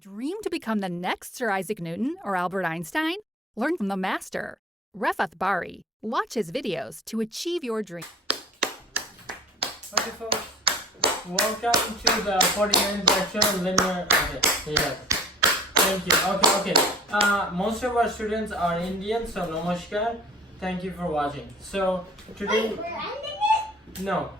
Dream to become the next Sir Isaac Newton or Albert Einstein? Learn from the master. Refat Bari. Watch his videos to achieve your dream. Okay, folks. Welcome to the 49th lecture on linear. Okay, yes. Thank you. Okay. Most of our students are Indian, so namaskar. Thank you for watching. So today. Wait, we're ending it? No.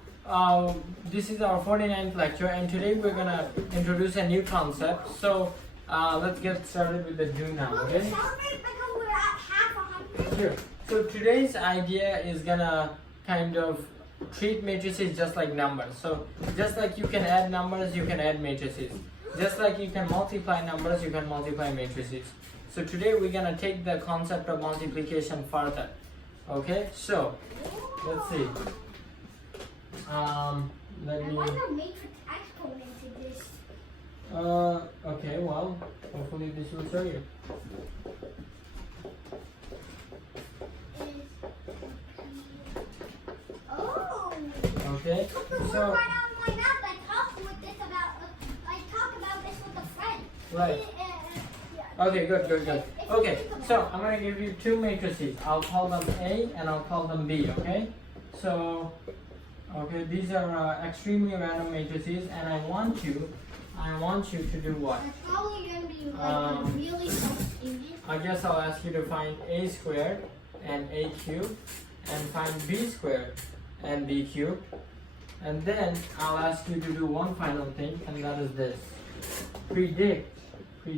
This is our 49th lecture, and today we're gonna introduce a new concept. So let's get started with the do now. We'll Okay. celebrate because we're at half 100. Sure. So today's idea is gonna kind of treat matrices just like numbers. So just like you can add numbers, you can add matrices. Just like you can multiply numbers, you can multiply matrices. So today we're gonna take the concept of multiplication further. Okay. So let's see. Let me. I wonder matrix exponents exist. Okay. Well, hopefully this will show you. Oh. Okay. Look So. right on my map. I talk about this with a friend. Right. Yeah. Okay, good. Okay, so I'm gonna give you two matrices. I'll call them A and I'll call them B, okay? So, okay, these are extremely random matrices, and I want you to do what? It's probably going to be like really confusing. I guess I'll ask you to find A squared and A cubed, and find B squared and B cubed, and then I'll ask you to do one final thing, and that is this. Predict. We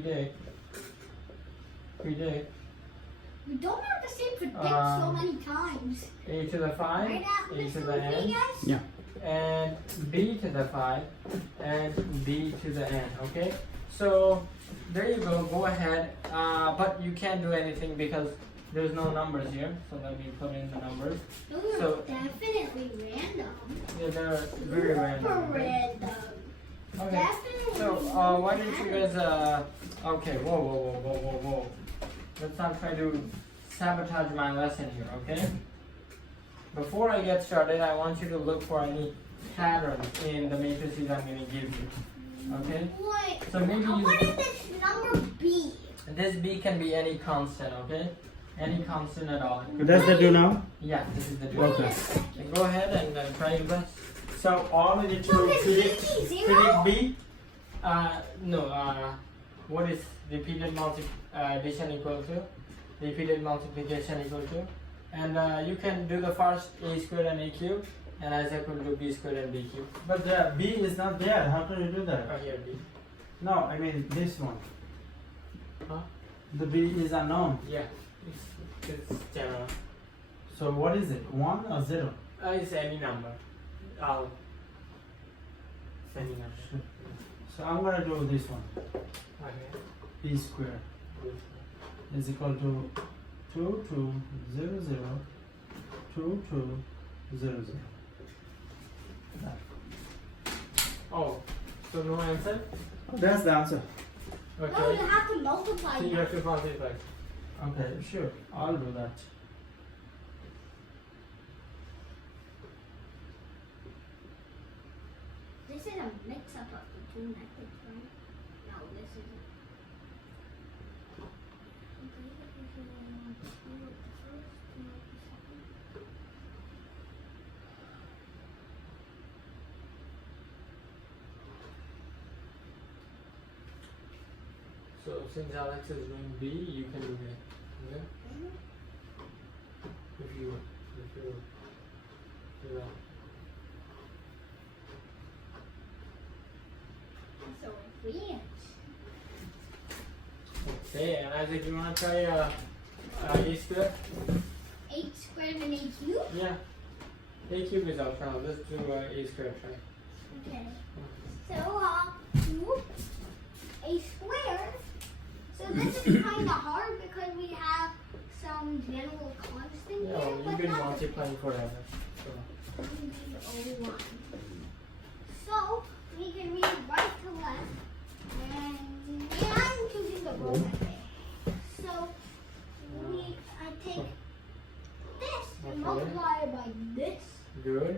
don't have to say predict so many times. A to the 5, Right now, A to Mr. the n, Rodriguez? Yeah. and B to the 5, and B to the n, okay? So, there you go, go ahead, but you can't do anything because there's no numbers here, so let me put in the numbers. Those are So- definitely random. Yeah, they're very random. Super Okay? random. Okay, Definitely. so why don't you guys, okay, whoa. Let's not try to sabotage my lesson here, okay? Before I get started, I want you to look for any patterns in the matrices I'm going to give you, okay? What? So maybe What you, is this number B? this B can be any constant, okay? Any constant at all. That's the do now? Yeah, this is the do. Wait Okay. a second. Go ahead and try your best. So all we need to So is predict, B zero? predict B. No. What is repeated addition equal to? Repeated multiplication equal to? And you can do the first A squared and A cubed, and Isaac will do B squared and B cubed. But the B is not there. How can you do that? Oh, here B. No, I mean this one. Huh? The B is unknown. Yeah. It's general. So what is it? 1 or 0? It's any number. It's any number. So I'm gonna do this one. Okay. B squared is equal to 2, 2, 0, 0, 2, 2, 0, 0. That. Oh, so no answer? That's the answer. No, you Okay. have to multiply So you them. have to multiply. Okay, sure. I'll do that. This is a mix-up of the two methods, right? No, this isn't. So since Alex is doing B, you can do A. Okay? If you do that. So if we Okay, and Isaac, you wanna try A squared? 8 squared and 8 cubed? Yeah. A cube is optional. Let's do A squared try. Okay. So, cube, a square. So this is kind of hard because we have some general constant Yeah, here, well, you've but been not multiplying forever. So. O1. So we can read right to left, and I'm choosing the row method. So I take this and Okay. multiply it by this. Good.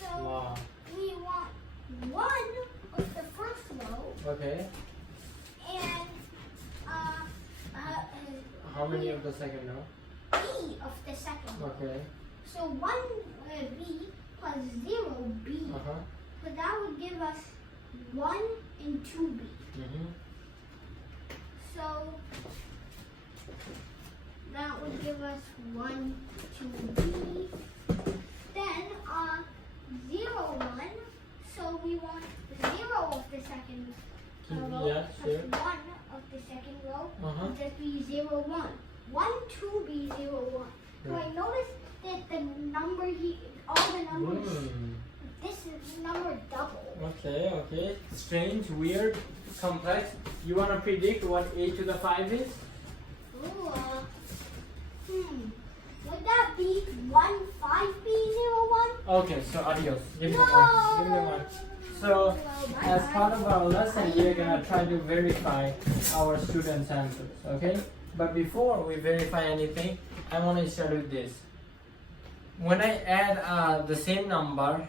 So Wow. we want 1 of the first row Okay. How many of the second now? b of the second row. Okay. So 1b plus 0b. Uh-huh. So that would give us 1 and 2b. Mm-hmm. So that would give us 1, 2b. Then 0, 1. So we want 0 of the second row. Yeah, sure. Plus 1 of the second row Uh-huh. would just be 0, 1. 1, 2b, 0, 1. So I noticed that the number all the numbers, this is number double. Okay, okay. Strange, weird, complex. You want to predict what a to the 5 is? Ooh, would that be 1, 5b, 0, 1? Okay, so adios. Give me the mark. Give me the mark. So, as part of our lesson, we're gonna try to verify our students' answers, okay? But before we verify anything, I want to start with this. When I add the same number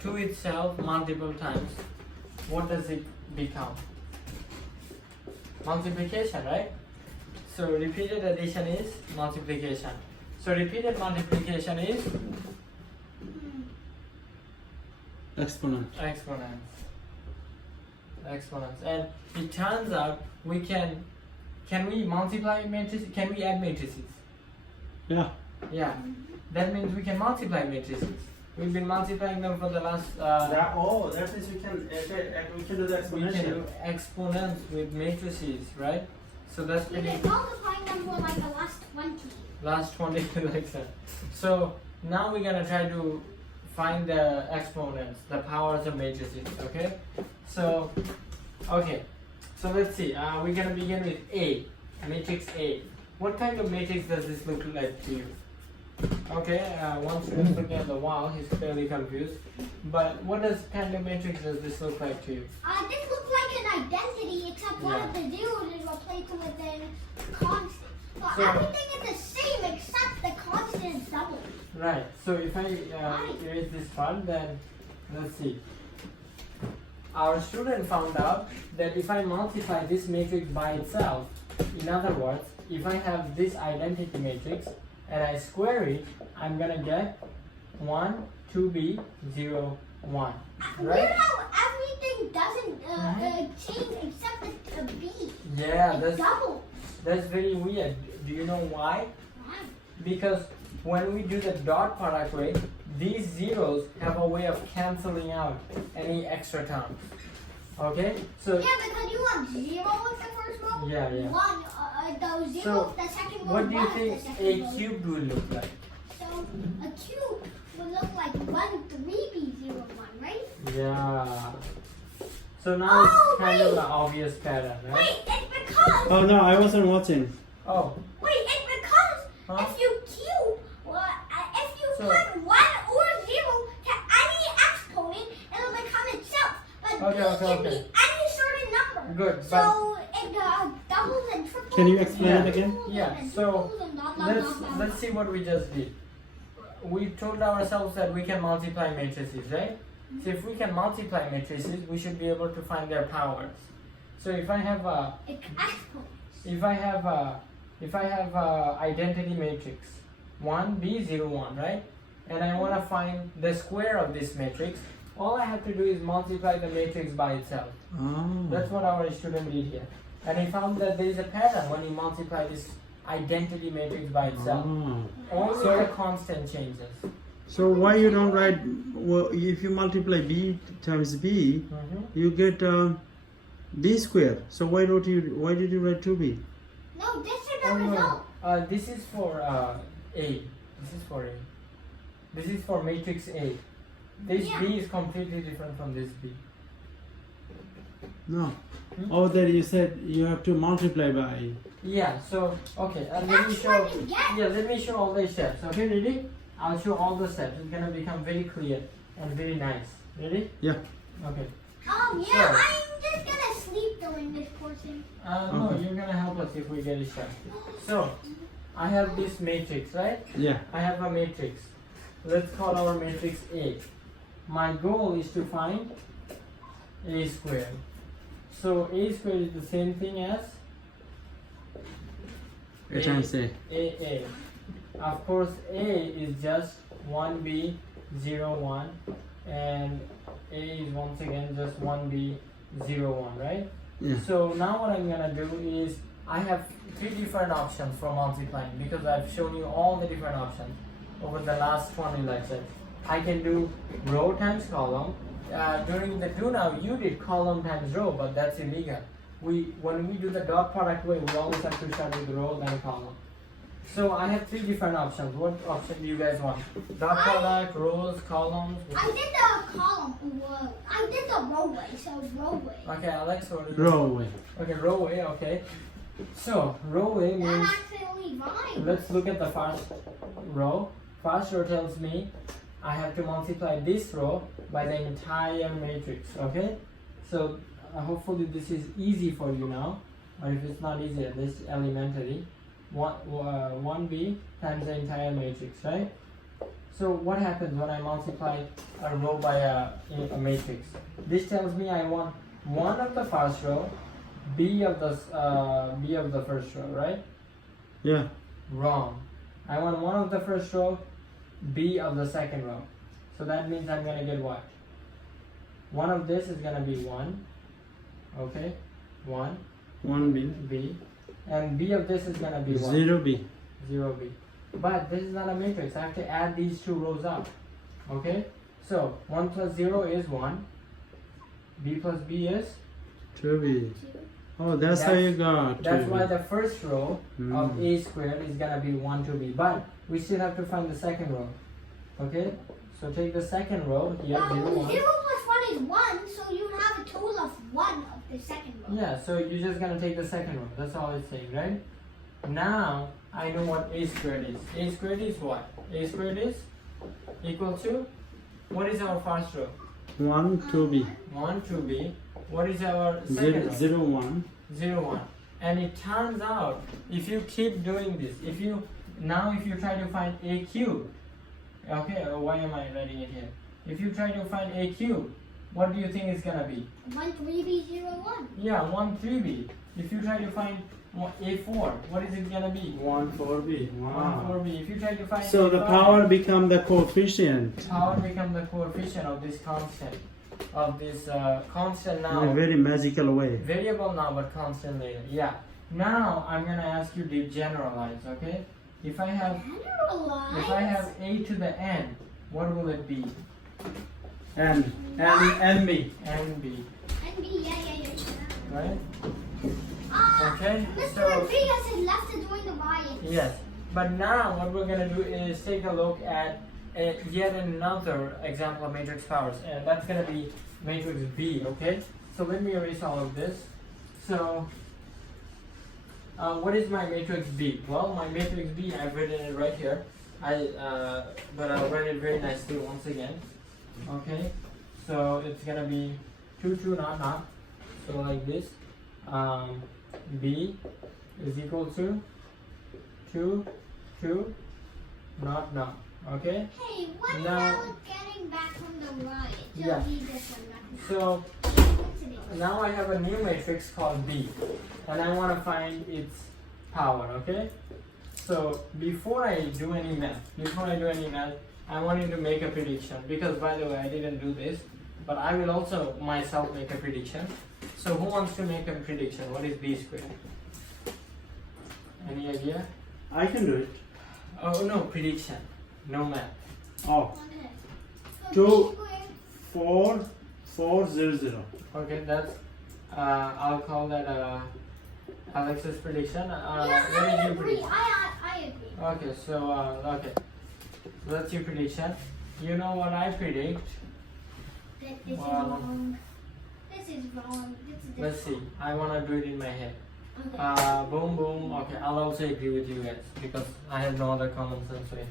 to itself multiple times, what does it become? Multiplication, right? So repeated addition is multiplication. So repeated multiplication is Exponent. Exponents. And it turns out we can we multiply matrices? Can we add matrices? Yeah. Yeah. That means we can multiply matrices. We've been multiplying them for the last That means we can do the we can do exponents with matrices, right? So that's You pretty can multiply them for like the last 20. last 20 like that. So now we're gonna try to find the exponents, the powers of matrices, okay? So let's see, we're gonna begin with A, matrix A. What kind of matrix does this look like to you? Okay, one student's looking at the wall, he's clearly confused. But what kind of matrix does this look like to you? This looks like an identity, except one of the zeros is replaced with a constant. So everything is the same except the constant is doubled. Right, so if I erase this part, then let's see. Our student found out that if I multiply this matrix by itself, in other words, if I have this identity matrix and I square it, I'm gonna get 1, 2b, 0, 1. Weird Right? how everything doesn't change except the b. Yeah, It's double. that's very weird. Do you know why? Why? Because when we do the dot product rate, these zeros have a way of canceling out any extra terms. Okay? So Yeah, because you want 0 with the first row. Yeah, yeah. 1, those 0 So, with the second row. what do you 1 think with the a second row. cubed would look like? So a cube would look like 1, 3b, 0, 1, right? Yeah. So now it's Oh, kind of wait. an obvious pattern, right? Wait, it's because. Oh no, I wasn't watching. Oh, Wait, it's because Huh? if you cube, if you So- put 1 or 0 to any exponent, it'll become itself. But Okay, b okay, can okay. be any certain number. Good, So it doubles and triples. Can you explain it again? Yeah, and so triples and blah, blah, blah, blah, let's see what we just did. We told ourselves that we can multiply matrices, right? So if we can multiply matrices, we should be able to find their powers. So if I have a Exponents. if I have a identity matrix 1 b 0 1, right, and I want to find the square of this matrix, all I have to do is multiply the matrix by itself. Oh. That's what our student did here, and he found that there is a pattern when you multiply this identity matrix by itself. Oh. Only the constant changes. So why you don't write? Well, if you multiply b times b, you get b square. So why did you write 2b? No, this is the Oh no, result. this is for A. This is for A. This is for matrix A. This Yeah. B is completely different from this B. No. Oh, that you said you have to multiply by. Yeah. So okay, let me That's show. what we get. Yeah, let me show all the steps. Okay, ready? I'll show all the steps. It's gonna become very clear and very nice. Ready? Yeah. Okay. Yeah, Sure. I'm just gonna sleep during this portion. No, Okay. you're gonna help us if we get it shut. So, I have this matrix, right? Yeah. I have a matrix. Let's call our matrix A. My goal is to find A squared. So A squared is the same thing as A times A. A. Of course, A is just 1B, 0, 1, and A is once again just 1B, 0, 1, right? Yeah. So now what I'm gonna do is I have 3 different options for multiplying because I've shown you all the different options over the last 20 lectures. I can do row times column. During the do now you did column times row, but that's illegal. When we do the dot product way, we always have to start with row then column. So I have 3 different options. What option do you guys want? Dot product, rows, columns? I did the column. Whoa. I did the row way, so row way. Okay, Alex, what do you Row way. Okay, row way, okay. So row way That means, actually rhymes. let's look at the first row. First row tells me I have to multiply this row by the entire matrix, okay? So hopefully this is easy for you now, or if it's not easy, at least elementary. 1b times the entire matrix, right? So what happens when I multiply a row by a matrix? This tells me I want 1 of the first row, b of the first row, right? Yeah. Wrong. I want 1 of the first row, b of the second row. So that means I'm gonna get what? 1 of this is gonna be 1. Okay, 1 1B. b, and b of this is gonna be what? 0B. 0b. But this is not a matrix. I have to add these 2 rows up. Okay, so 1 plus 0 is 1. B plus b is 2B. Oh, that's how you got. That's 2B. why the first row of Mm. a squared is gonna be 1 to b. But we still have to find the second row. Okay, so take the second row here, 0, 1. 0 plus 1 is 1, so you have a total of 1 of the second row. Yeah, so you're just gonna take the second row. That's all it's saying, right? Now I know what a squared is. A squared is what? A squared is equal to, what is our first row? 1, 2B. 1 to b. What is our second 0, row? 0, 1. 0, 1. And it turns out, if you keep doing this, if you try to find a cube, okay, why am I writing it here? If you try to find a cube, what do you think it's gonna be? 1 3b 0 1. Yeah, 1 3b. If you try to find a4, what is it gonna be? 1, 4B. 1 Wow. 4b. If you try to find So the A5, power become the coefficient. power become the coefficient of this constant. Constant now. In a very magical way. Variable now, but constant later. Yeah. Now I'm gonna ask you to generalize. Okay. If I have Generalize. a to the n, what will it be? And NB. N b. And b, yeah. Right. Okay. Mr. So Rodriguez is left to doing the riots. yes. But now what we're gonna do is take a look at yet another example of matrix powers, and that's gonna be matrix B. Okay. So let me erase all of this. So what is my matrix B? Well, my matrix B, I've written it right here. But I'll write it very nicely once again. Okay. So it's gonna be 2, 2, not. So like this. B is equal to 2, 2, not. Okay. Hey, what Now- about getting back from the riot? Yeah. So now I have a new matrix called B, and I want to find its power. Okay. So before I do any math, I want you to make a prediction, because by the way I didn't do this, but I will also myself make a prediction. So who wants to make a prediction? What is B squared? Any idea? I can do it. Oh no, prediction, no math. Oh, Okay. 2, 4, 4, 0, 0. Okay, that's I'll call that Alex's prediction. Yeah, What I did you agree. predict? I agree. Okay, so okay, so that's your prediction. You know what I predict? This is Wow. wrong. This is wrong. This is Let's see. I wanna do it in my head. Okay. Boom, boom. Okay, I'll also agree with you guys because I have no other common sense way.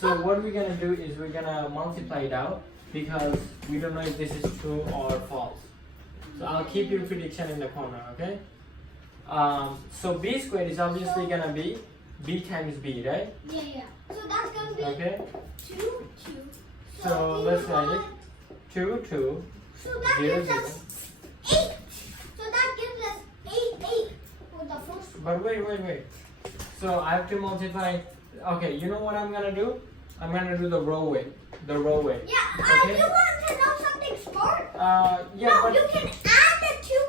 So what we're gonna do is we're gonna multiply it out because we don't know if this is true or false. So I'll keep your prediction in the corner, okay? So B squared is obviously gonna be B times B, right? Yeah. So that's gonna be Okay. 2, 2. So we let's write it. want- 2, 2. So that 0, gives us 8. So that gives us 8 for the first one. But wait. So I have to multiply. Okay, you know what I'm gonna do? I'm gonna do the row way. The row way. Yeah, Okay. you want to know something smart? Yeah, No, but you can add the two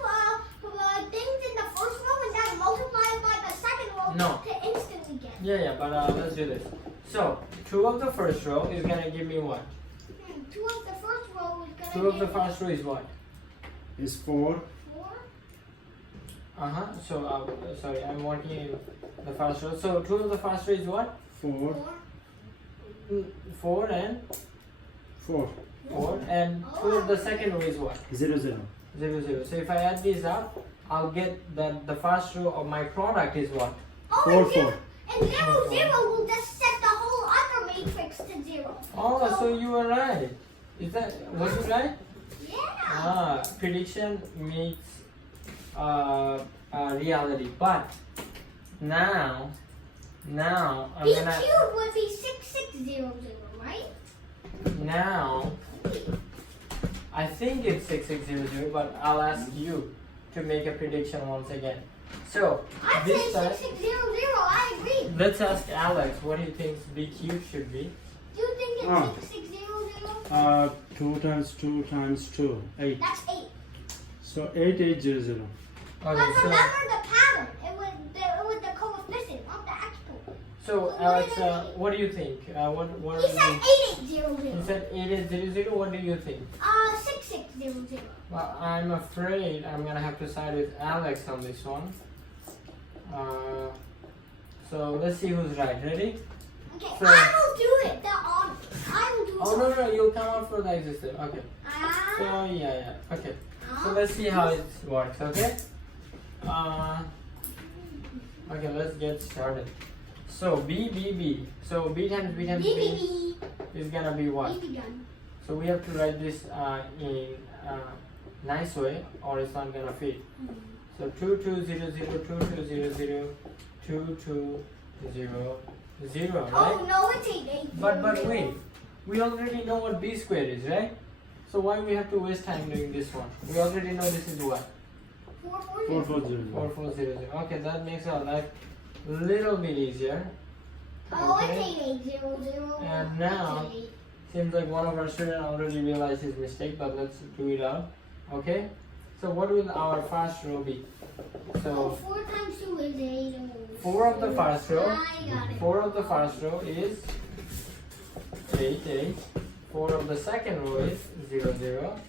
things in the first row and then multiply it by the second row No. to instantly get. yeah, but let's do this. So 2 of the first row is gonna give me what? 2 of the first row is gonna 2 of the give first row is what? Is 4. 4. So sorry, I'm working in the first row. So 2 of the first row is what? 4. 4 and 4. 4, and 2 of the second row is what? 0, 0. 0, 0. So if I add these up, I'll get that the first row of my product is what? Oh, 4, and 0, 4. and 0, 0 will just set the whole other matrix to 0. Oh, so you were right. Was it right? Yeah. Prediction meets reality. But now I'm B gonna cubed would be 6600, right? now. I think it's 6600, but I'll ask you to make a prediction once again. So I'd this say time, 6600. I agree. let's ask Alex what he thinks B cubed should be. Do you think it's Oh. 6600? 2 times 2 times 2. 8. That's 8. So 8800. But Okay, so remember the pattern. It was the coefficient, not the actual. so what Alex, did I say? what do you think? What He do said you? 8800. He said 8800. What do you think? 6600. Well, I'm afraid I'm gonna have to side with Alex on this one. So let's see who's right. Ready? Okay, So- I will do it. I will do it. Oh no, you'll come up for the existent. Okay. So Ah, yeah. Okay. So let's see how it works. Okay. Okay, let's get started. So B. So B times B times B BBB. is gonna be what? BB gun. So we have to write this in nice way, or it's not gonna fit. So 2200, 2200, 2200, right? Oh no, it's 8800. But wait, we already know what B squared is, right? So why we have to waste time doing this one? We already know this is what? 4400. 4400. 4400. Okay, that makes our life a little bit easier. Oh, Okay. it's 8800. And now- It's 88. Seems like one of our students already realized his mistake, but let's do it out. Okay? So what will our first row be? Oh, So 4 times 2 is 8. 4 of the first row. I got it. 4 of the first row is 8. 4 of the second row is 0.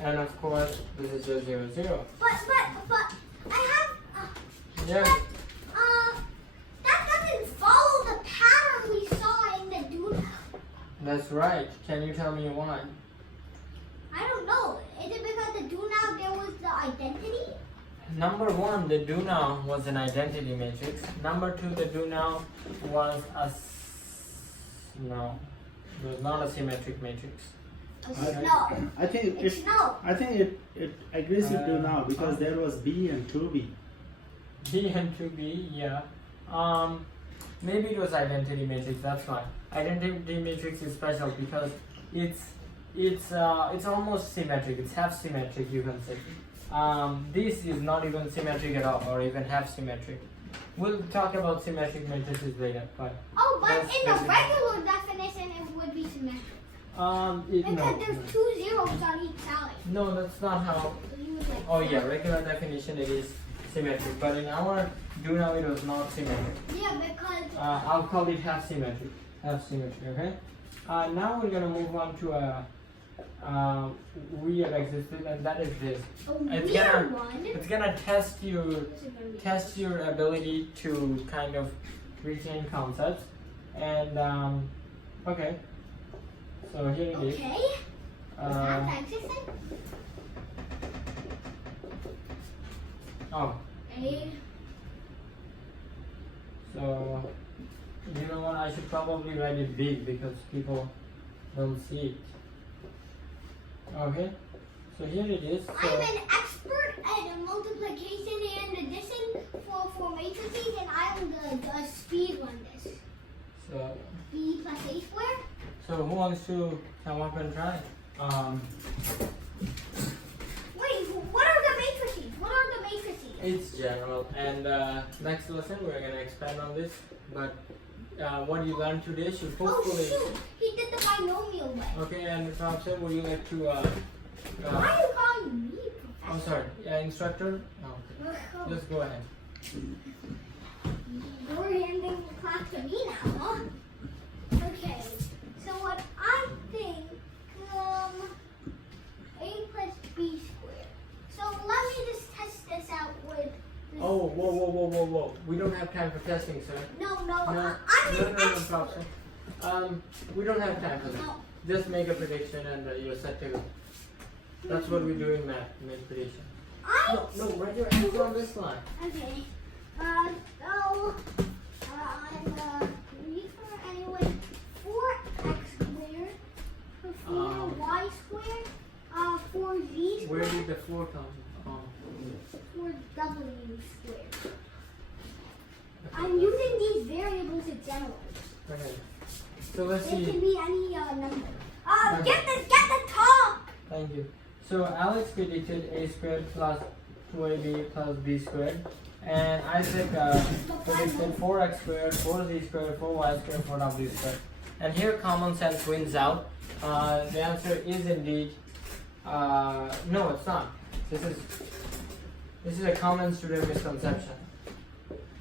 And of course, this is just 0. But I have. Yeah. That doesn't follow the pattern we saw in the doodle. That's right. Can you tell me why? I don't know. Is it because the doodle there was the identity? Number 1, the do now was an identity matrix. Number 2, the do now was no, it was not a symmetric matrix. No. I think It's no. I think it agrees with you now because uh, there was B and 2B. B and 2B, yeah. Maybe it was identity matrix. That's fine. Identity matrix is special because it's almost symmetric. It's half symmetric, you can say. This is not even symmetric at all, or even half symmetric. We'll talk about symmetric matrices later, but Oh, but That's in the basically- regular definition, it would be symmetric. Because there's 2 zeros on each side. no, that's not how. So you would like. Oh yeah, regular definition it is symmetric, but in our do now it was not symmetric. Yeah, because. I'll call it half symmetric. Okay. Now we're gonna move on to a weird existence, and that is this. A It's weird gonna- one. It's gonna test This is gonna be- test your ability to kind of retain concepts, and okay. So here it is. Okay. That's existing. Oh, A. so you know what? I should probably write it big because people don't see it. Okay. So here it is. I'm So an expert at multiplication and addition for matrices, and I'm the speed run this. so B plus A squared. so who wants to come up and try? Wait, what are the matrices? What are the matrices? A It's general. And next lesson we're gonna expand on this. But what you learned today should Oh hopefully. shoot! He did the binomial way. Okay, and Thompson, would you like to? Why are you calling me professor? I'm sorry. Yeah, instructor. Oh, okay. Oh, Just go ahead. you're handing the class to me now, huh? Okay. So what I think, a plus b squared. So let me just test this out with. This. Oh, whoa. We don't have time for testing, sir. No, No, I'm no, an expert. Thompson. We don't have time for that. No. Just make a prediction and you're set to go. That's what we do in math, make prediction. No, write your answer on this line. Okay. So, I'm refer anyway. 4x squared, 4y squared, 4z Where squared, did the 4 come from? 4w squared. I'm using these variables in general. Okay. So let's It see. can be any number. Okay. Get the top. Thank you. So Alex predicted a squared plus 2ab plus b squared. And Isaac predicted 4x squared, 4z squared, 4y squared, 4w squared. And here common sense wins out. The answer is indeed, no it's not. This is a common student misconception.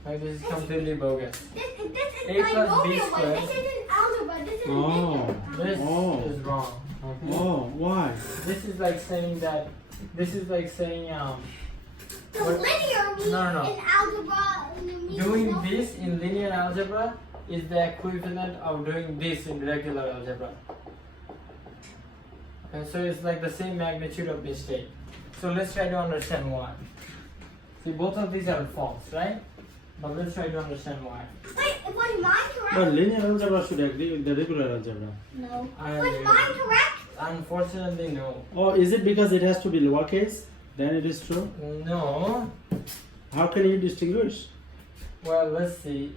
Like this is completely bogus. This is A plus b binomial, but squared. this isn't algebra. This is Oh. This Oh. is wrong. Okay? Oh, why? This is like saying that. This is like saying the what- linear means No. in algebra. Means doing no- this in linear algebra is the equivalent of doing this in regular algebra. And so it's like the same magnitude of mistake. So let's try to understand why. See, both of these are false, right? But let's try to understand why. Wait, was mine correct? But linear algebra should agree with the regular algebra. No. I Was agree. mine correct? Unfortunately, no. Oh, is it because it has to be lowercase? Then it is true? No. How can you distinguish? Well, let's see.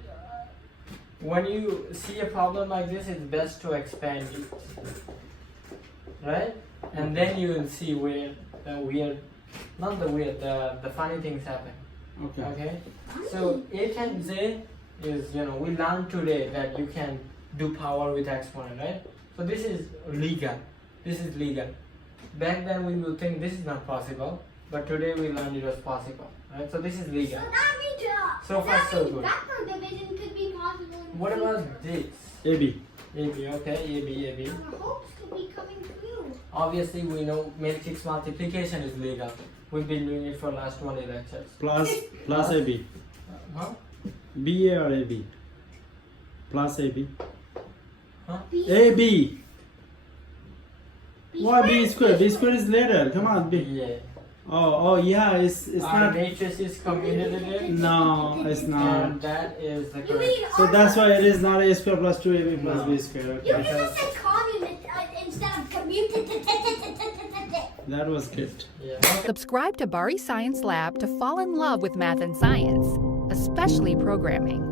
When you see a problem like this, it's best to expand it, right? And then you will see where the funny things happen. Okay. Okay. So a times a is, we learned today that you can do power with exponent, right? So this is legal. This is legal. Back then we will think this is not possible, but today we learned it was possible, right? So this is legal. So that means, So far, so good. vector division could be possible. In What the about future. this? AB. AB, okay, AB. Our hopes could be coming true. Obviously, we know matrix multiplication is legal. We've been doing it for last 20 lectures. Plus AB. Huh? BA or AB? Plus AB. Huh? AB. B Why B squared? B squared is later. Come on, B. Yeah. Oh, yeah. It's Our not. matrix is commutative. No, it's not. And that is the You correct. mean So our- that's why it is not A square plus 2AB plus No. B square. You Okay. can just say communist instead of commutative. That was good. Yeah. Subscribe to Bari Science Lab to fall in love with math and science, especially programming.